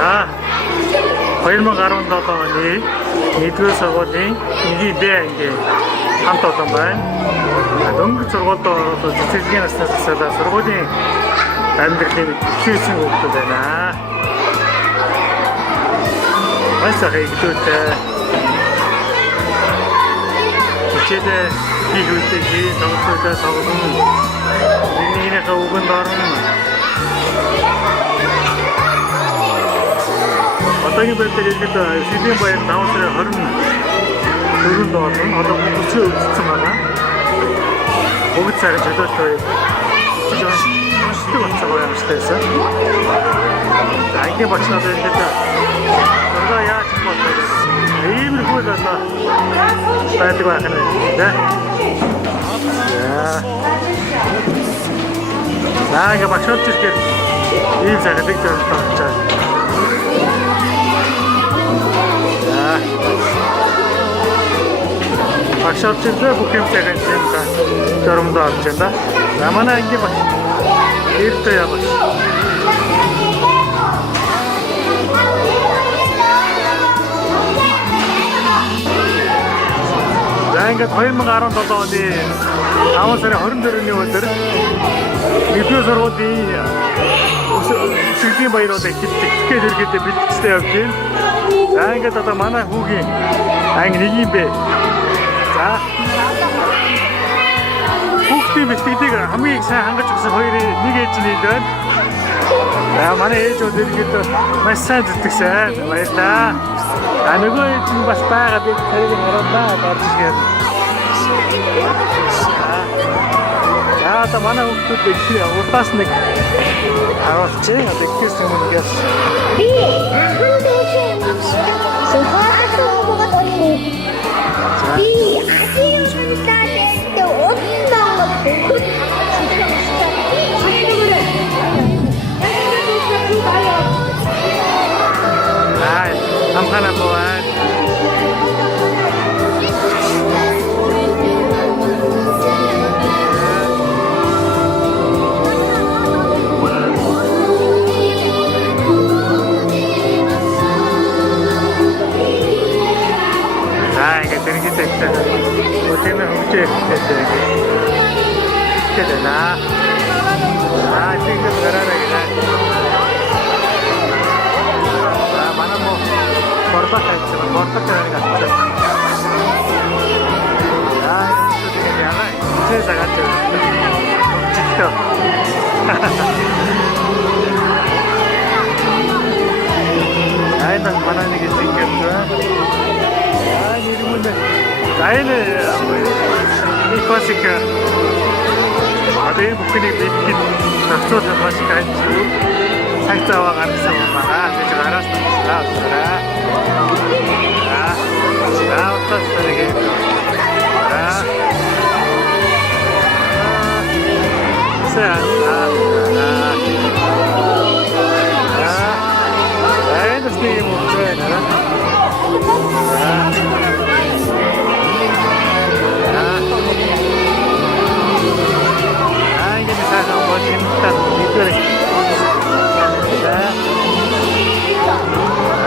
За 2017 оны 1-р сургуулийн 1-р Б ангийн хамт олон байна. Дөнгөж сургуульд ороод цэцэрлэгийн наснаас асуулаа сургуулийн амьдралын ихсэн хүүхдүүд байна. Маш сайхан ихтэй хичээлээ хийх үедээ тоглолтоо тоглоно. Нэгнийхээ үгэнд орно. Одоогийн байдлаар хэлбэл Шилбийн баяр 5 сарын 24-нд орно. Одоо бүсээ үлдсэн байна. Бүгд царай чөлөөтэй. Шилдэг болцоо юм шиг байсан. Ангийн бочнод хэлбэл одоо яаж болох вэ? Иймэрхүү л одоо байдаг байх нь тийм. Нааga бочнод зэрэг ийм сайхан нэг зүйл болж байгаа. Багшаачтай бүх юм цагаан юм да. Журамд орж байна. За манай ангийн багш. Эртээ яваач. За ингээд 2017 оны 5 сарын 24-ний өдөр нэгдүгээр сургуулийн Шилбийн баярууд ихтгэл хэрэглэдэг бэлтгэжтэй явж байна. За ингээд одоо манай хүүгийн анги 1-ийн Б. За хүүхдийн бэлтгэлийг хамгийн сайн хангаж өгсөн хоёрын нэг ээж нь байна. За манай ээжүүд иргэд маш сайн зүтгэсэн. Баярлалаа. А нөгөө ээж нь бас байгаа бид тэрийг харуулнаа болж ирсэн. За одоо манай хүүхдүүд ихний урдаас нэг харуулчих. Одоо ихээс өмнөөс би сухад 먹었 언니. 비 아쉬운 산다는데 엄마 Hamhana buat. Kita hotelnya hujan kita dah sih kita sekarang lagi dah mana mau korban kan cuma korban kan nggak bisa itu dia jangan saya sangat cita ayat mana nih kita tinggal Aynen ilk başta adayı bu klibi bitti. Nasıl başka hiç sakta var sana bana hiç araştırmışlar sonra. Ya ortasına geliyor. Sen aynen işte mutluyum.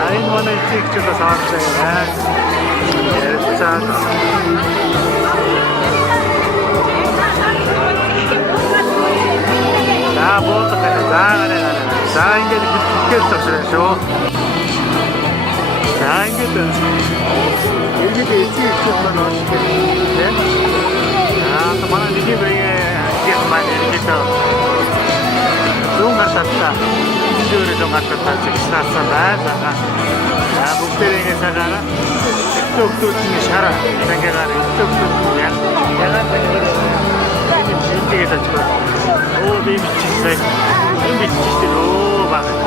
Ayın bana içi içinde saracağım ya. Evet sen. Ya bu da ben sen gelip git taşıran şu. Sen git. İlgi de içi içinde saracağım. Ya tamam ilgi böyle gitmem gerekiyor. Yung katata, hindi yung katata, siksasabay, saka buktirin nga sa kara, tuk-tuk ni Shara, nangyari, tuk-tuk niya, yan, hindi kita chukot, baby chisay, hindi chisay, bakit?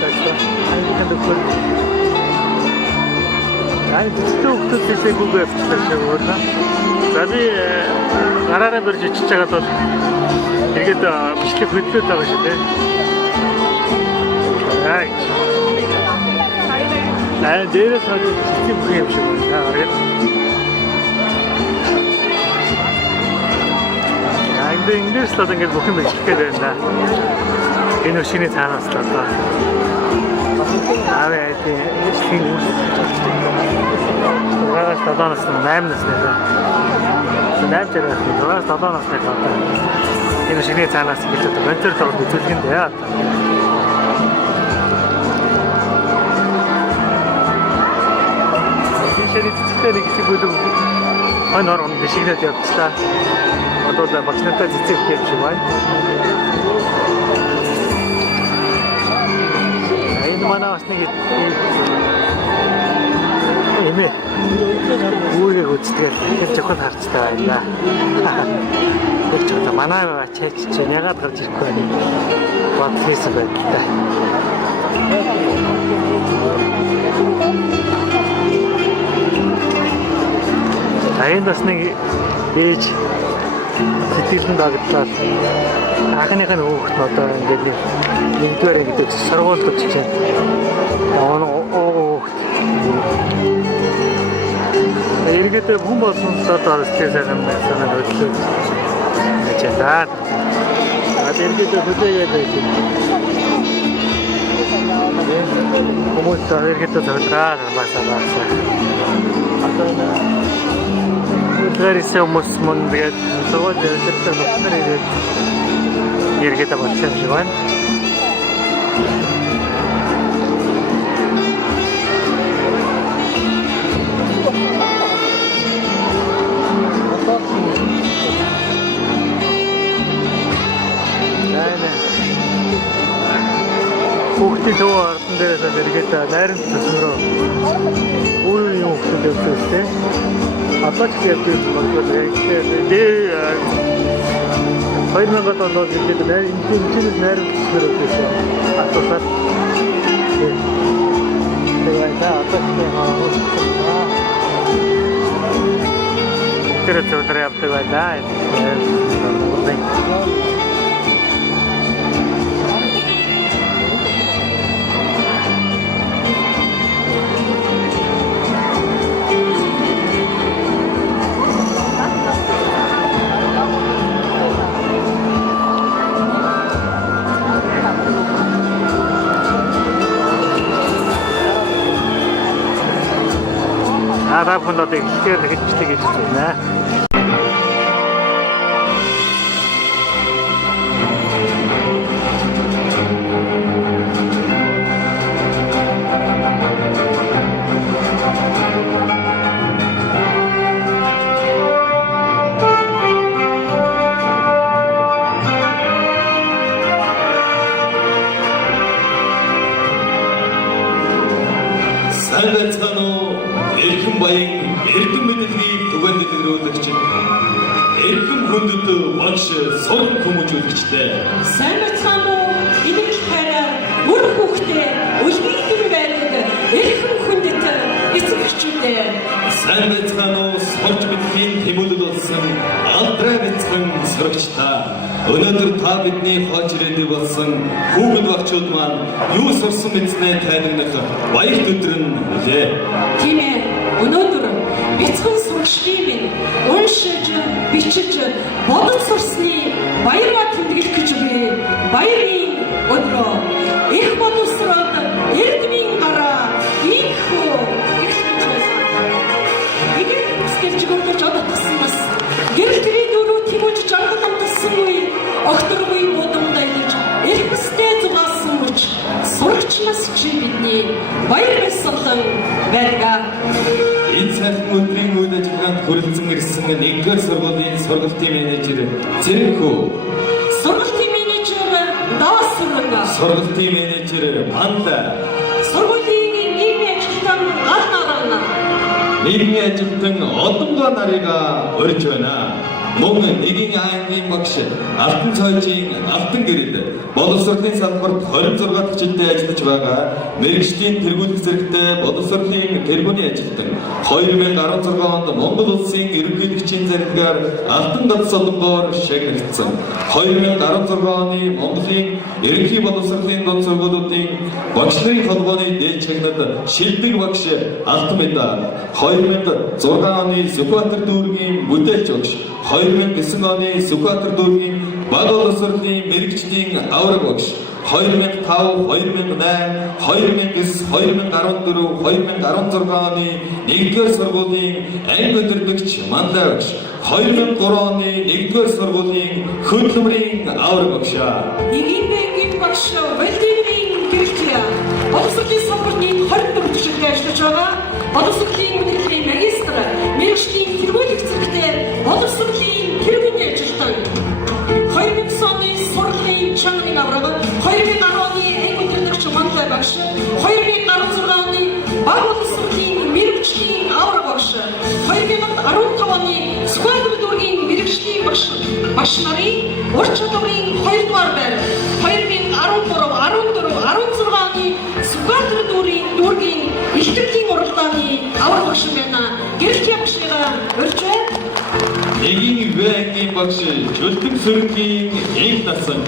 так что ангlikан төгсгөл цэцтэй хөлтөөсөө гүгээ авчихлаа өөрнө. За би гараараа барьж ичиж байгаад бол эргээд бичлэг хөдлөөд байгаа шүү дээ. Дээрээс хаад цэцгийн бүх юм шиг байна. 근데 инглиш ингээд бүх юм бичлэх гээд байна да. Энэ шиний цаанаас л одоо. Аваа тийм үс. Угаас 7 настай 8 настай да. 8 жаргал угаас 7 настай одоо. Энэ шиний цаанаас ингээд концерт ороод үзүүлэх юм даа. Шиний цэцтэй нэг хэсэг бүлэг хонь орон бишигнээд явчихлаа. Одоо л багшнаатай цэцэг хийж байна. Энэ манай бас нэг эмээ үүрэг үздэг тэр жохол харцтай байна. Тэр жохол манай чаач чинь ягаад гарч ирэхгүй байна. Бод хийсэн байна. Аянд бас нэг ээж сэтгэлэн дагдлаа. Анхных нь хөөхт одоо ингээд нэгдүгээр ингээд сургуульд очиж байна. Хөөхт. Эргээд хүн болсон одоо сэтгэл санаа хөдлөө. Ачаад. Эргээд хөдөөгээд байсан. Хүмүүс эргээд зөвлөрөө хамаасаа. Тэрээс хүмүүс мөн тэгээд зовоод тэр болохоор эргээд авчихсан юм шиг байна. Хүүхдийн төв ордон дээрээс эргээд найрын төснөрөө өөрөө юм хүүхдүүд өвсөстэй. Апач явж байгаа дээр 2000 онд ингээд найрын төснөр найрын төснөр өгсөн. Атосаар тэгээд апач тэр зөвлөр явдаг байлаа. Арабын одоо ихлээр хэвчдэг гэж байна. Эрхэм баян эрдэм мэдлэгийг түгээндэглүүлэгч эрхэм хүндэт багш сургууль хүмүүжүүлэгчтэй сайн бацхан уу энийг хараа бүр хүүхдээ үлгийгэн байдаг эрхэм хүндэт эцэгчүүдээ сайн бацхан уу сурч бидний тэмүүлэл болсон алдраа бацхан сурагчдаа өнөөдөр та бидний хооч ирээдүй болсон хүүхэд багчууд маань юу сурсан мэдснээ тайлбарлах баярт өдөр нь үлээ. Тийм ээ. Өнөөдөр бяцхан сурагчдын минь уншиж, бичиж, бодож сурсны баяраа тэмдэглэх гэж би баярын өдрөө их боловсроод эрдмийн гараа ийхүү игээр хүсгэж өгч одотсон бас гэрэлтний дөрөв тэмүүлж жаргал амтсан үе огторгүй бодомдоо илж эрхэстэй зугаасан мөч сурагч нас чи бидний баяр бэлсэлэн байдаг. Энэ сайхан өдрийн үйл ажиллагаанд хүрэлцэн ирсэн 1-р сургуулийн сургалтын менежер Зэрэгхүү. Сургалтын менежер Даасрын. Сургалтын менежер Манда. Сургуулийн нийгмийн ажилтан Галнаран. Нийгмийн ажилтан Одонгоо нарыг урьж байна. мөн нэгэн аймгийн багш Алтан цойжийн Алтан гэрэлд боловсролын салбарт 26 хүчтэй ажиллаж байгаа мэрэгчдийн тэргүүлэх зэрэгтэй боловсролын тэргүүний ажилтан 2016 онд Монгол улсын ерөнхийлөгчийн зарилгаар Алтан галт солонгоор шагнагдсан. 2016 оны Монголын ерөнхий боловсролын дунд сургуулиудын багш нарын холбооны дээд чагнад шилдэг багш Алтан медаль, 2006 оны Сүхбаатар дүүргийн бүдээлч багш, 2009 оны Сүхбаатар дүүргийн баг боловсролын мэрэгчдийн авраг багш, 2005, 2008, 2009, 2014, 2016 оны 1-р сургуулийн анги өдөрлөгч мандаа багш, 2003 оны 1-р сургуулийн хөдөлмөрийн авраг багшаа. Нэгэн банкын багш Валдимирийн гэрэлтгий боловсролын салбарны 24 төшөлтэй ажиллаж байгаа. Боловсролын үнэлгээний магистр, мэрэгчдийн тэргүүлэх зэрэгтэй боловсролын тэргүүний ажилтан. 2009 оны сургуулийн чанарын авраг, 2010 оны анги өдөрлөгч мандаа багш, 2016 оны баг боловсролын мэрэгчдийн авраг багш, 2015 оны Сүхбаатар дүүргийн мэрэгчдийн багш нарын ур чадварын 2-р байр, 2013, 16 оны Сүхбаатар дүүргийн илтгэлийн уралдааны авраг багш байна. Гэрэлтгий багшигаа урьж байна. Нэгэн банкын багш Чөлтөг сүргийн энх насан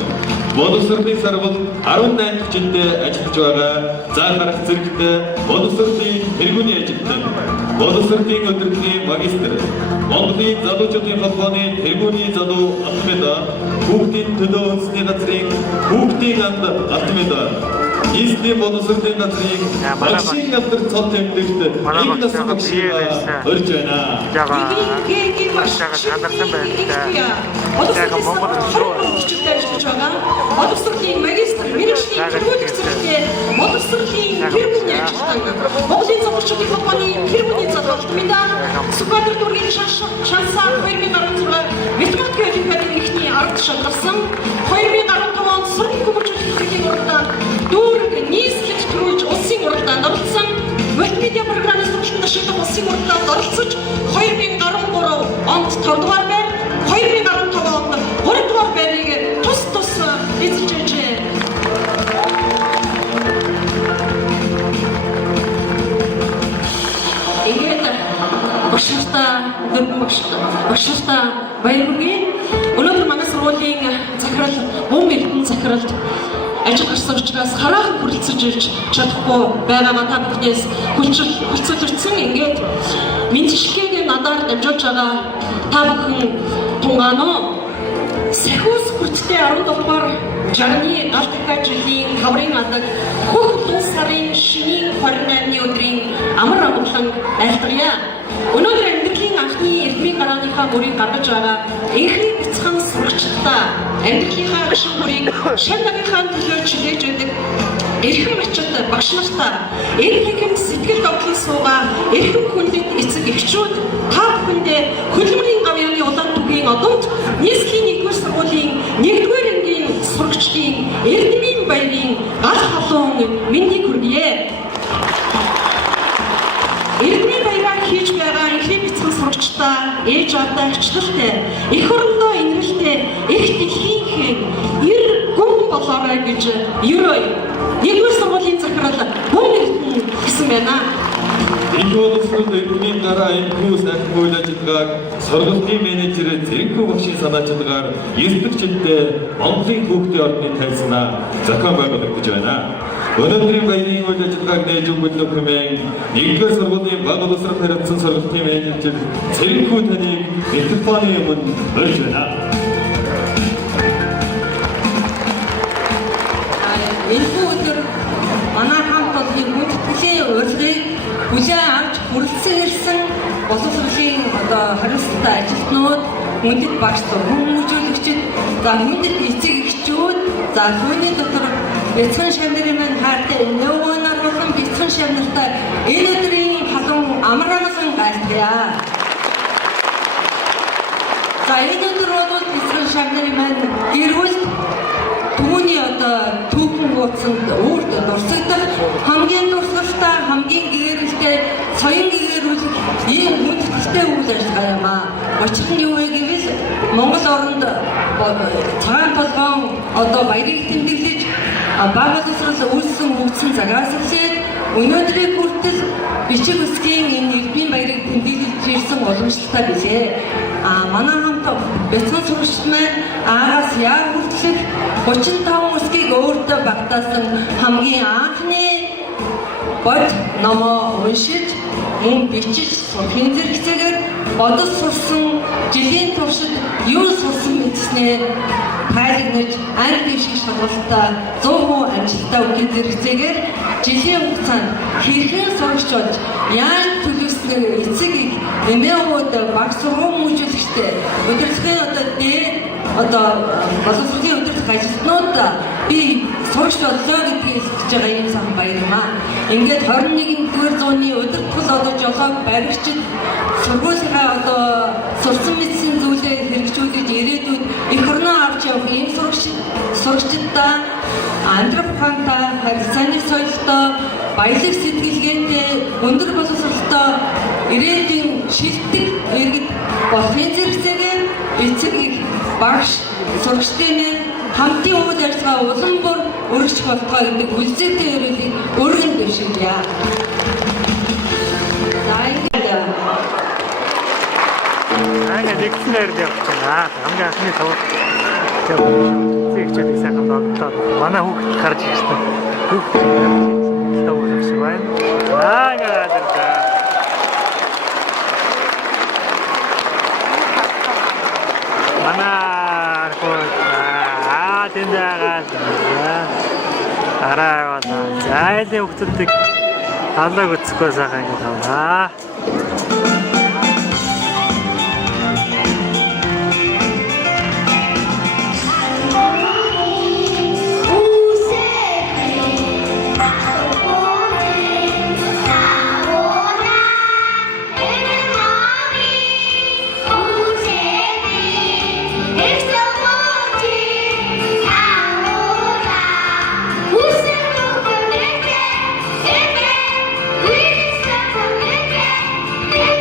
боловсролын сарвал 18 хүчтэй ажиллаж байгаа. За гарах зэрэгтэй боловсролын тэргүүний ажилтан, боловсролын өдөрлөгийн магистр, Монголын залуучуудын холбооны тэргүүний залуу алтан медаль, хүүхдийн төлөө үндэсний газрын хүүхдийн анд алтан медаль, Нийслэлийн боловсролын газрын багшийн газар цол тэмдэгт энх насан багшигаа урьж байна. Нэгэн багш шалгасан байна. Боловсролын хүчтэй ажиллаж байгаа. Боловсролын магистр, мэрэгчдийн тэргүүлэх зэрэгтэй боловсролын тэргүүний ажилтан, Монголын залуучуудын холбооны тэргүүний залуу алтан медаль, Сүхбаатар дүүргийн шансаа 2016 Метрикийн олимпиадын эхний 10-т шалгарсан. 2015 онд сургууль хүмүүжүүлэлтийн уралдаанд дүүрэг нийслэл төрүүлж улсын уралдаанд оролцсон. Мультимедиа програмын сургалтын ашиглах улсын уралдаанд оролцож 2013 онд 5-р байр, 2015 онд 3-р байрыг тус эзэлж байжээ. Ингээд багштай дөрвөн багштай баяр хүргэе. Өнөөдөр манай сургуулийн захирал бөмбөг эрдэнэ захиралд ажил гарсан учраас хараахан хүрэлцэж ирж чадахгүй байгаагаа та бүхнээс хүлцэлэрсэн. Ингээд мэдшигхийг надаар дамжуулж байгаа та бүхэн тунгааноо сахиус хүрттэй 17-р жарганы галт дахиад жилийн хаврын адаг бүх тус сарын шинийн 28-ны өдрийн амар амгалан айлтгая. Өнөөдөр амьдралын анхны эрдмийн гарааныхаа мөрийг гаргаж байгаа энхний бяцхан сурагчдаа амьдралынхаа гашин мөрийг шалгахын төлөө чилээж байдаг эрхэм ачид багш нартаа энэ хэкэн сэтгэл зовлон суугаа эрхэм хүндэт эцэг эхчүүд та бүхэндээ хөдөлмөрийн гавьяаны удаан түгийн одонд нийслэлийн 1-р сургуулийн 1-р ангийн сурагчдын эрдмийн баярын гал халуун мэндийг хүргье. Эрдмийн баяраар хийж байгаа эхний бяцхан сурагчдаа ээж аавтай ачлалтай, эх орондоо инрэлтэй, их дэлхийн эр гүн болоорой гэж ерөө 1-р сургуулийн захирал бөмбөг гэсэн байна. Энэ боловсрол эрдмийн дараа энэхүү сайхан үйл ажиллагааг сургуулийн менежер Зэрэггүй багшийн санаачлагаар 9 жилдээ Монголын хүүхдийн ордны тайлснаа зохион байгуулагдаж байна. Өнөөдрийн баярын үйл ажиллагааг нээж өгөх хэмээн 1-р сургуулийн баг боловсрол хариуцсан сургуулийн менежер Зэрэггүй таныг микрофоны өмнө урьж байна. Энэ өдөр манай хамт олонний хүндэтгэлийн урилгыг хүлээн авч хүрэлцэн ирсэн боловсролын хариуцлагатай ажилтнууд, хүндэт багш хүмүүжүүлэгчид, за хүндэт эцэг эхчүүд, за түүний дотор бяцхан шавнарын маань хаартай нөвөнөр болон бяцхан шавнартай энэ өдрийн халуун амар амгалан гайлтгая. За энэ өдөр бол бяцхан шавнарын маань гэрүүл түүний түүхэн гуцсанд өөрт дурсагдах хамгийн дурсгалтай хамгийн гээрэлтэй соён гээрүүлэх ийм хүндэтгэлтэй үйл ажиллагаа юм аа. Учир нь юу вэ гэвэл Монгол оронд цагаан толгоон одоо баярыг тэмдэглэж бага боловсрол үйлсэн хөгжсөн загаас эхлээд өнөөдрийн хүртэл бичиг үсгийн энэ ирбийн баярыг тэмдэглэж ирсэн уламжлалтай билээ. Манай хамт бяцхан сурагчид маань аагаас яг хүртэлх 35 үсгийг өөртөө багтаасан хамгийн анхны бод номоо уншиж мөн бичиж сурахын зэрэгцээгээр бодож сурсан жилийн туршид юу сурсан мэдснээ тайлагнаж англи шиг шалгалтаа 100% амжилттай өгөх зэрэгцээгээр жилийн хугацаанд хэрхэн сурагч болж яаж төлөвснөр эцэг эмээгүүд баг сургууль мужуулагчтай удирдлагын одоо боловсролын удирдах ажилтнууд би сурагч боллоо гэдгийг хэлж байгаа юм сан баярмаа. Ингээд 21-р зууны удирдгал одоо жолоог баригчид сургуулийнхаа одоо сурсан мэдсэн зүйлээ хэрэгжүүлж ирээдүйд эх орноо авч явах ийм сурагчдаа антропогентой харилцааны соёлтой баялаг сэтгэлгээтэй өндөр боловсролтой ирээдүйн шилдэг иргэд болохын зэрэгцээгээр эцэг их багш сурагчдын хамтын үйл ажиллагаа улам бүр өргөжих болтгоо гэдэг үлзээтэй өрөөлийг өргөн дэвшилье. Anga лекцээр явж байна. Хамгийн анхны хичээл сайхан болдог. Манай хүүхд гарч ирсэн. Хүүхд тавуулж байна. Манай хөөе тэндээгээс араа зайлын хүүхдүүдийг алаг үзэхгүй сайхан ингэ тавнаа. Yeah.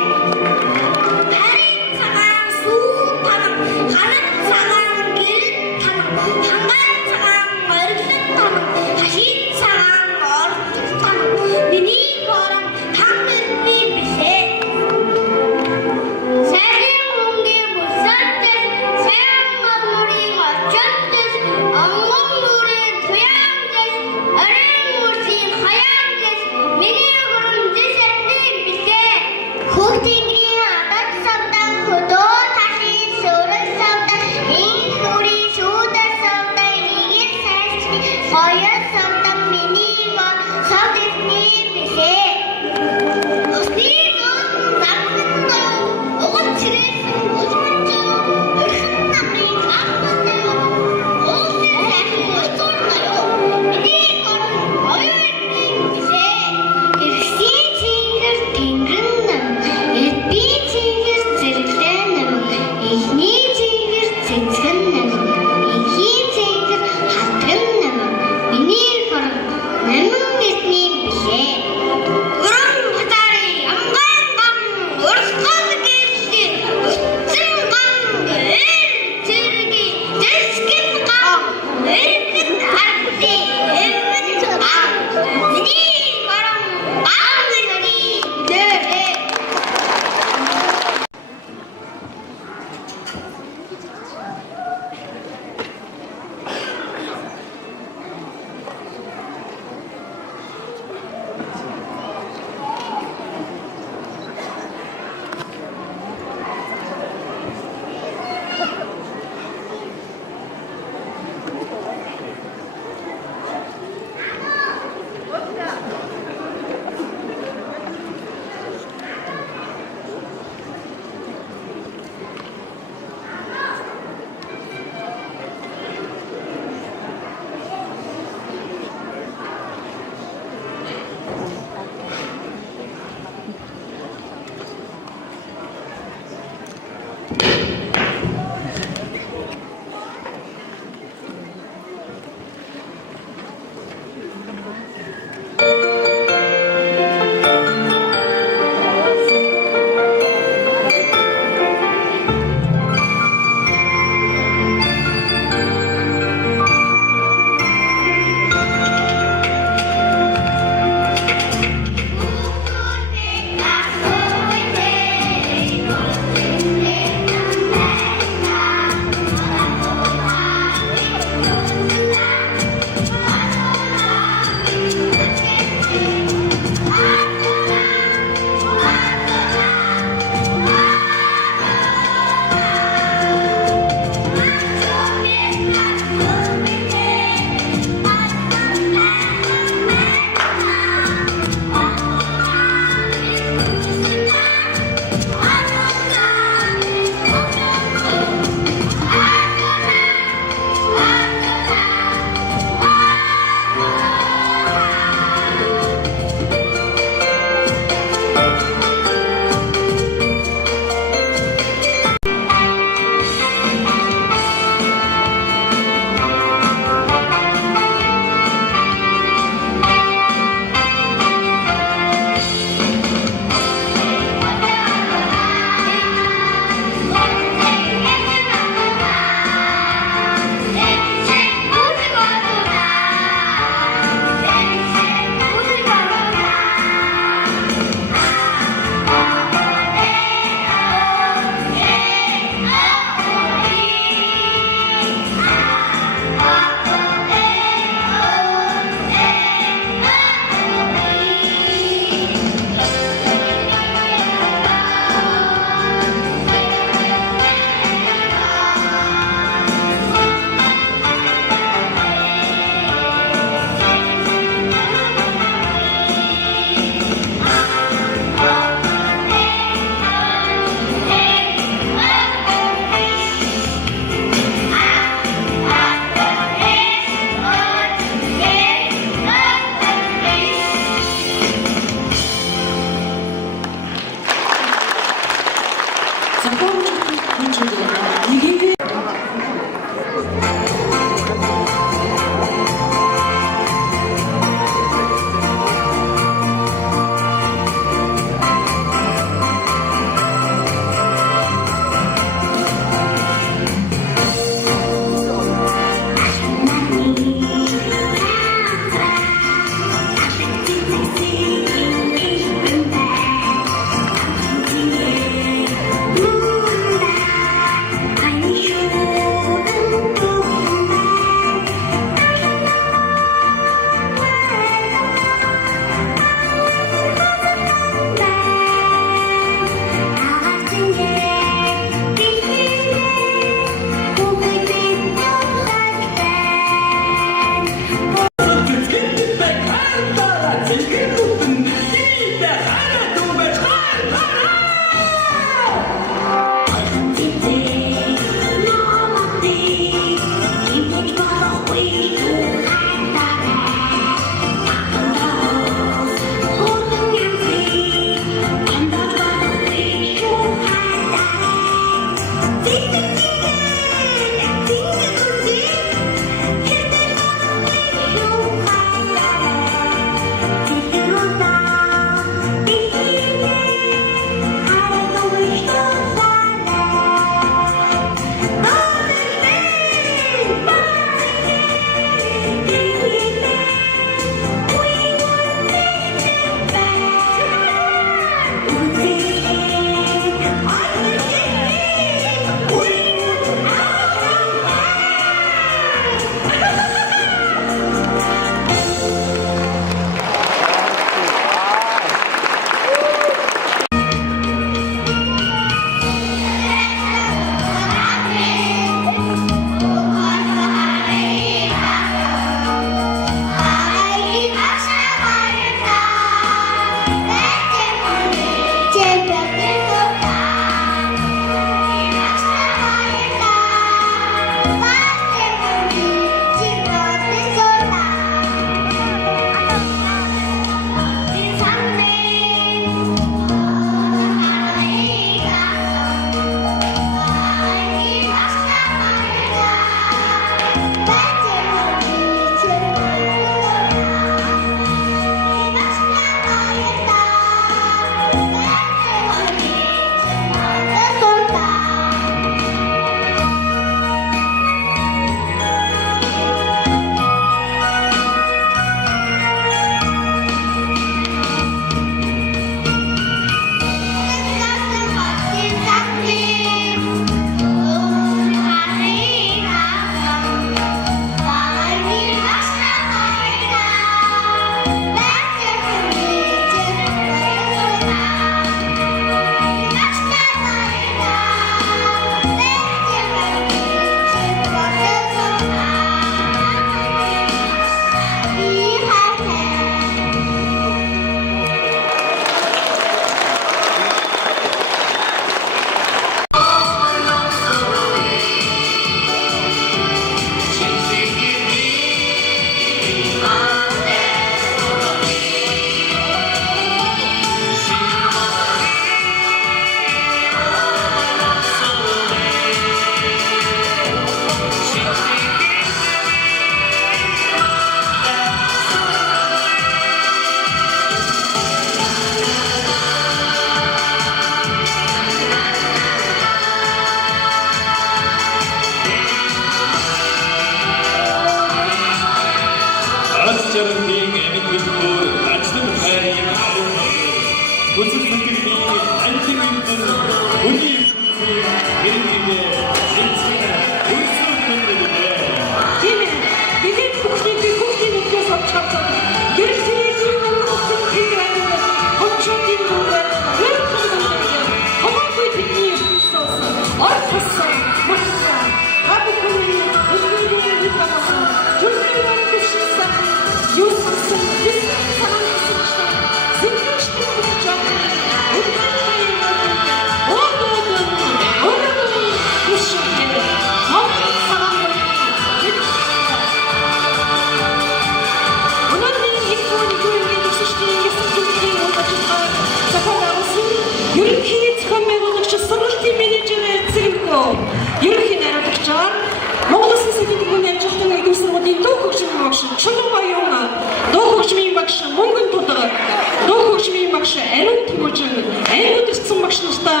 багш ариун Тиможин ангид ирсэн багш нартаа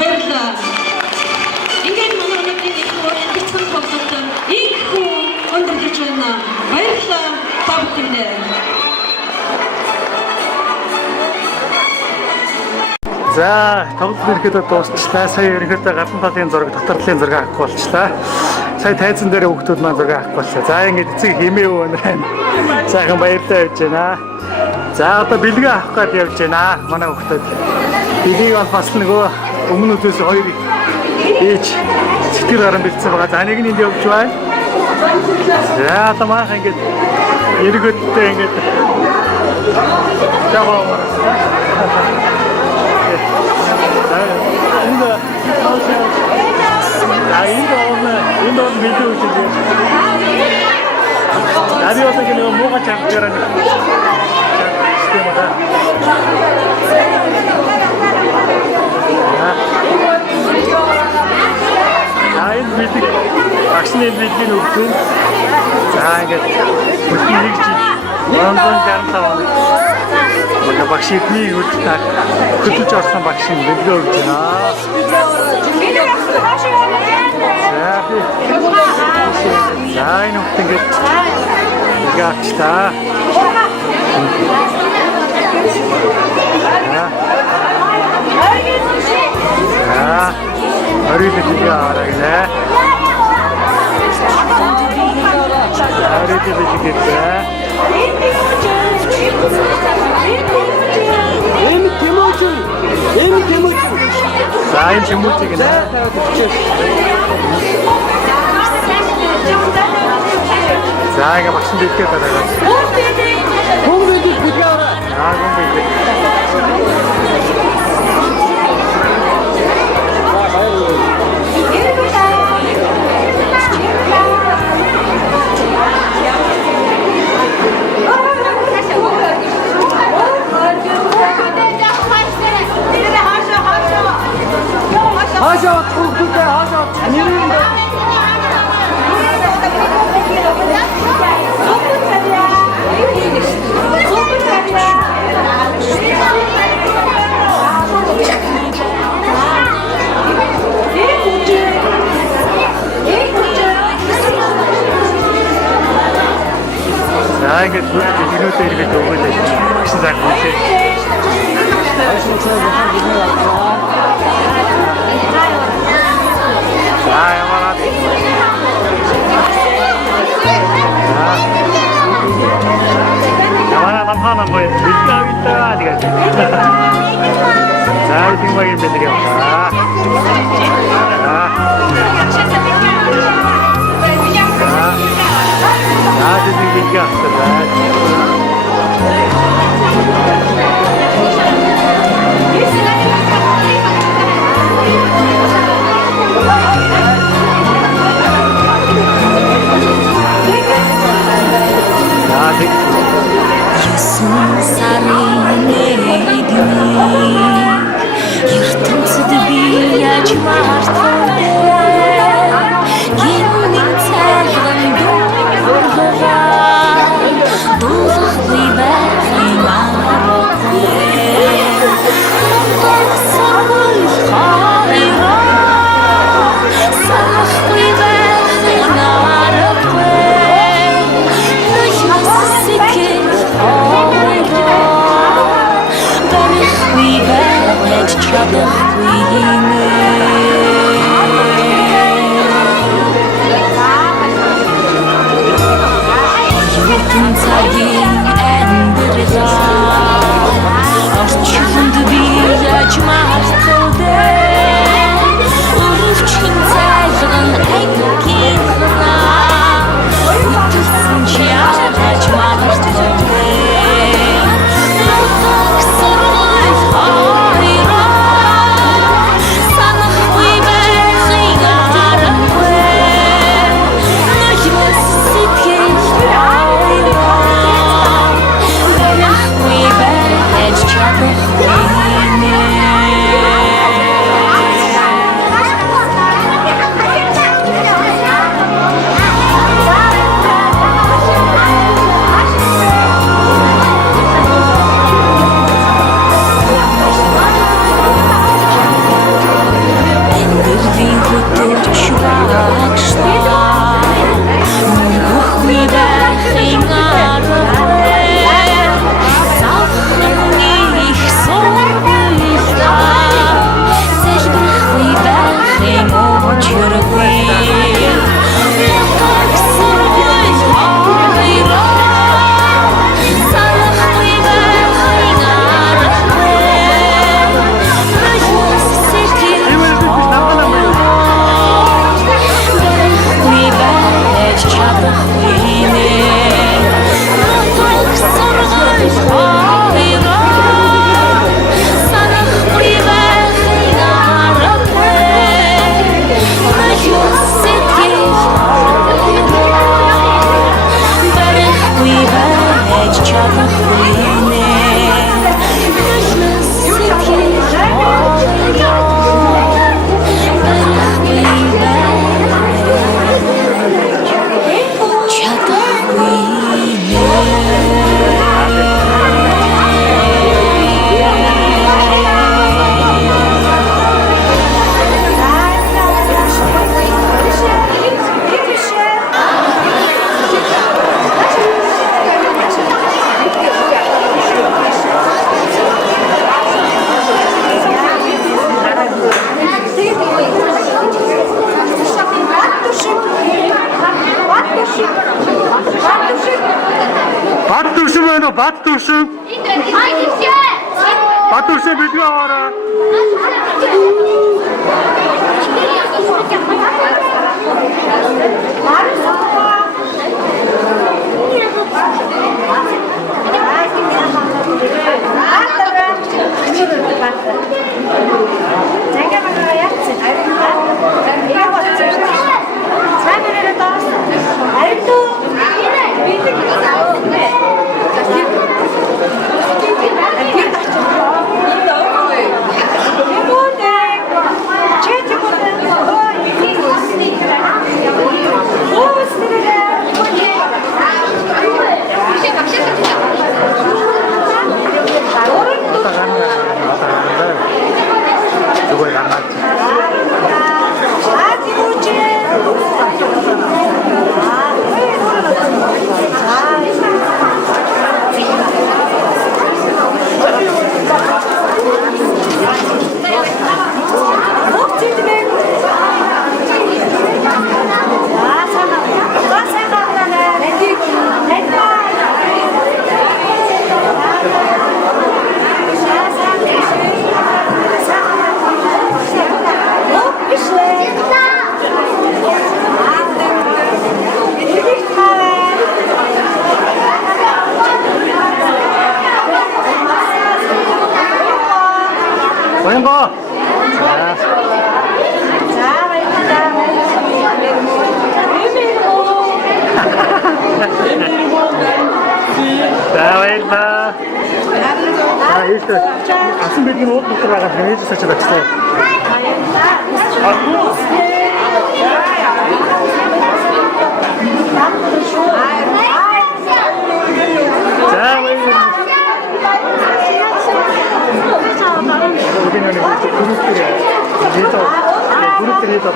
баярлалаа. Ингээд манай өнөөдрийн их хурцхан тоглолт их өндөрлөж байна. Баярлалаа та бүхэндээ. За, тоглолт ерөнхийдөө дуусчлаа. Сая ерөнхийдөө гадна талын зураг, доторлын зураг авах болчлаа. Сая тайзан дээр хүүхдүүд маань зураг авах болчлаа. За, ингээд эцэг хэмээ өгнө. Сайхан баярлалаа явж байна. За, одоо бэлгээ авах гээд явж байна. Манай хүүхдүүд. Бэлгийг бол бас нөгөө өмнө өдөөс хоёр ээж сэтгэл гарan бэлдсэн байгаа. За, нэг нь энд явж байна. За, одоо маань ингээд ерөнхийдөө ингээд жаахан энэ он видео үзүүлээ. Дариос нэг мууга чамдгаараа систем аа. Энэ видео акшны видео үзсэн. За ингээд бүхний нэг жил 165 он. Манай багш эдний үлдээ хөдөлж орсон багш нь видео өгч байна. За энэ хот ингээд гацтаа. Арилж байгаа нэ. Арилж байгаа. Эм Тиможин. За энэ Тиможиг нэ. За ингээ багшин дэвтэр байгаа. Гүн бидэг бүдгээр. Гүн бидэг. Хашаа хүүхдүүдээ хашаа нэрээ. За ингээд бүгдээ ирээд өгөөд гэсэн цаг үнтэй. Ямана намхана боё битаа тэгээд. За тийм багийн бэлэг яваа. This is big after that. Sana Sen bekle ara. 보인 거. 자, 와있다. 자, 이렇게 가슴 베긴 옷 입고 나가서 해주세요, 저 박스. 자, 와있다. 여기는 그룹들이 더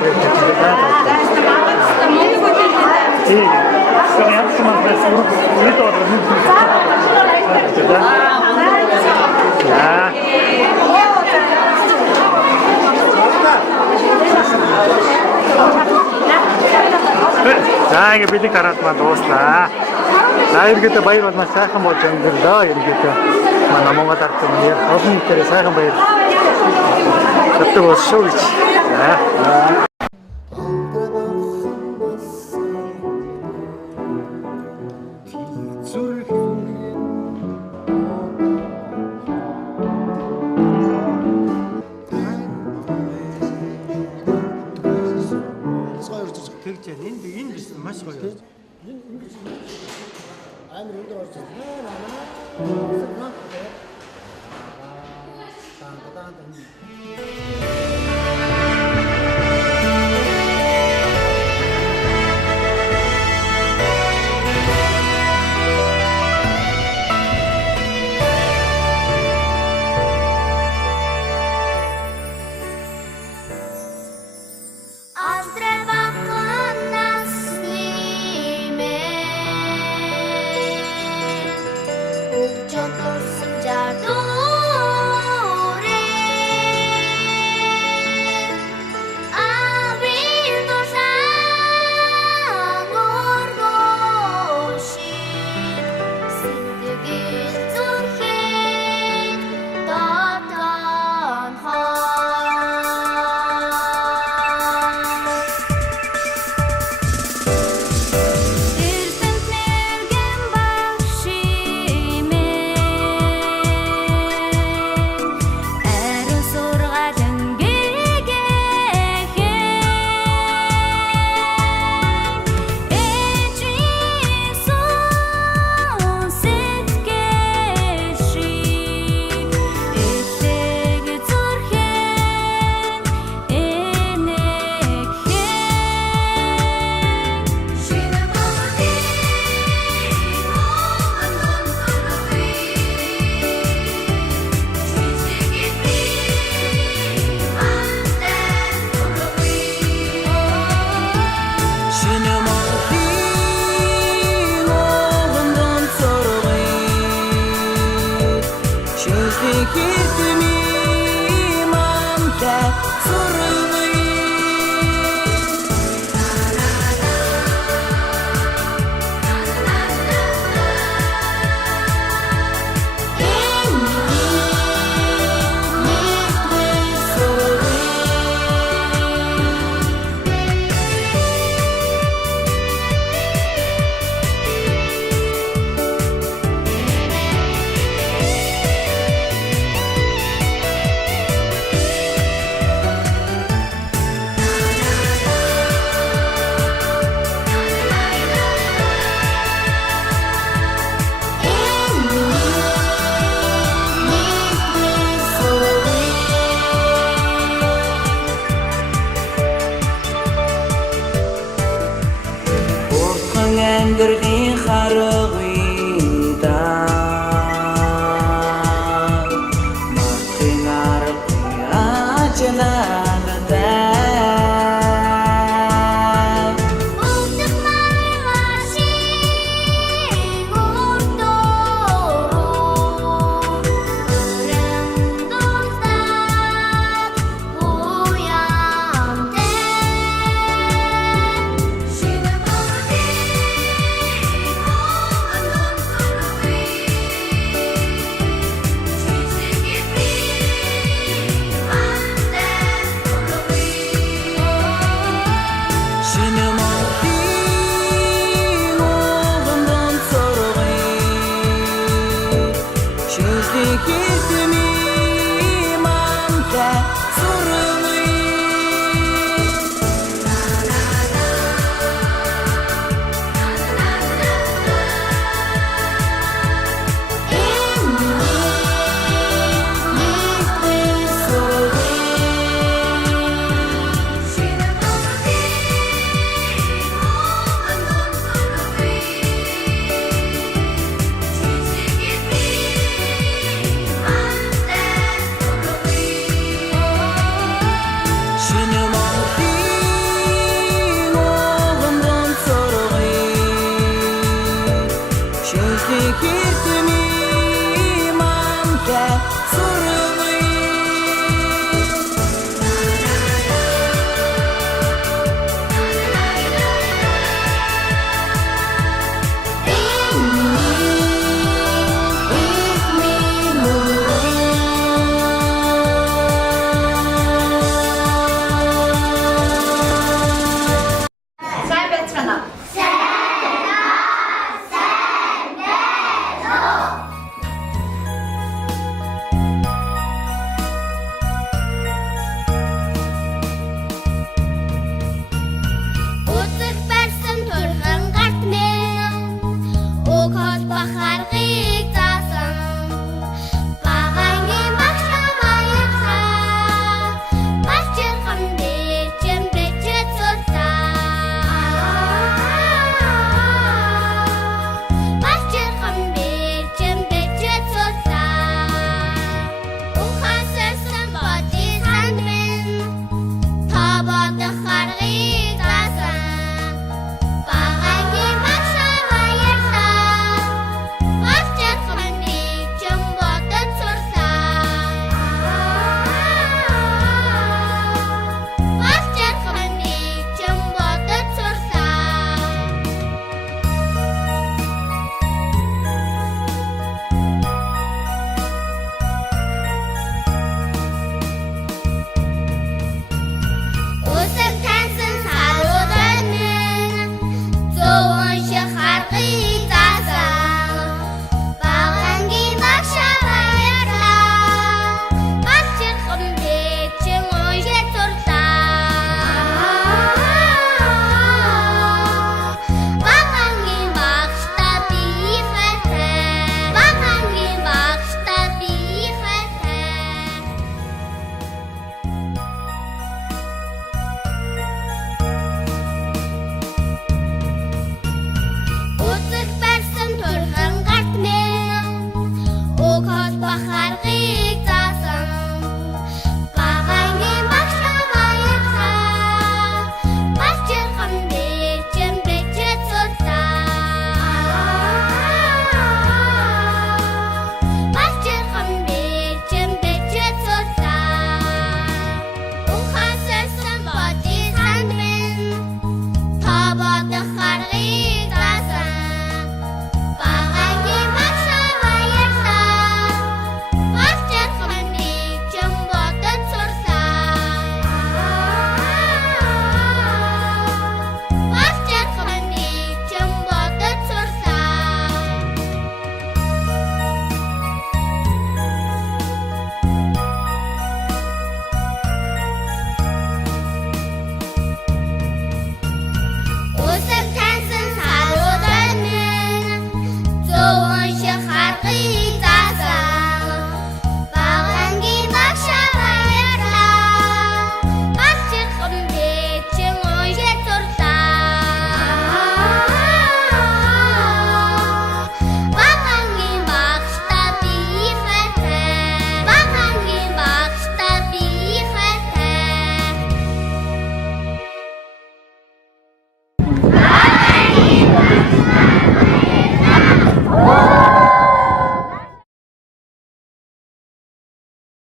자, 이게 빌딩 карат만 dostlar. Nah, kita bayar buat masyarakat mau jangkir dah, gitu. Mana mau nggak tahu nih, harus mikir saya kan bayar. Tapi bos show ya. сурах